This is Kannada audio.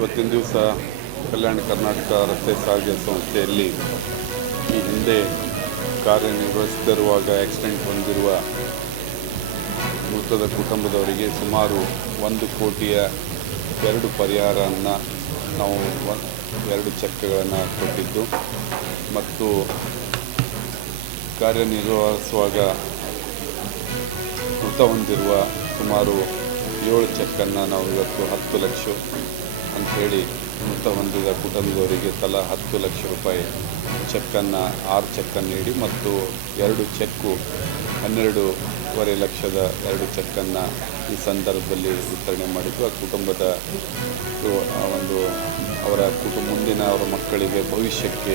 ಇವತ್ತಿನ ದಿವಸ ಕಲ್ಯಾಣ ಕರ್ನಾಟಕ ರಸ್ತೆ ಸಾರಿಗೆ ಸಂಸ್ಥೆಯಲ್ಲಿ ಈ ಹಿಂದೆ ಕಾರ್ಯನಿರ್ವಹಿಸುತ್ತಿರುವಾಗ ಆಕ್ಸಿಡೆಂಟ್ ಹೊಂದಿರುವ ಮೃತದ ಕುಟುಂಬದವರಿಗೆ ಸುಮಾರು 1,02,00,000 ಪರಿಹಾರವನ್ನು ನಾವು 2 ಚೆಕ್ಗಳನ್ನು ಕೊಟ್ಟಿದ್ದು ಮತ್ತು ಕಾರ್ಯನಿರ್ವಹಿಸುವಾಗ ಮೃತ ಹೊಂದಿರುವ ಸುಮಾರು 7 ಚೆಕ್ಕನ್ನು ನಾವು ಇವತ್ತು 10 ಲಕ್ಷ ಅಂಥೇಳಿ ಮೃತ ಹೊಂದಿದ ಕುಟುಂಬದವರಿಗೆ ತಲಾ 10 ಲಕ್ಷ ರೂಪಾಯಿ ಚೆಕ್ಕನ್ನು 6 ಚೆಕ್ಕನ್ನು ನೀಡಿ ಮತ್ತು 2 ಚೆಕ್ಕು 12.5 ಲಕ್ಷದ 2 ಚೆಕ್ಕನ್ನು ಈ ಸಂದರ್ಭದಲ್ಲಿ ವಿತರಣೆ ಮಾಡಿದ್ದು ಆ ಕುಟುಂಬದ ಅವರ ಮುಂದಿನ ಅವರ ಮಕ್ಕಳಿಗೆ ಭವಿಷ್ಯಕ್ಕೆ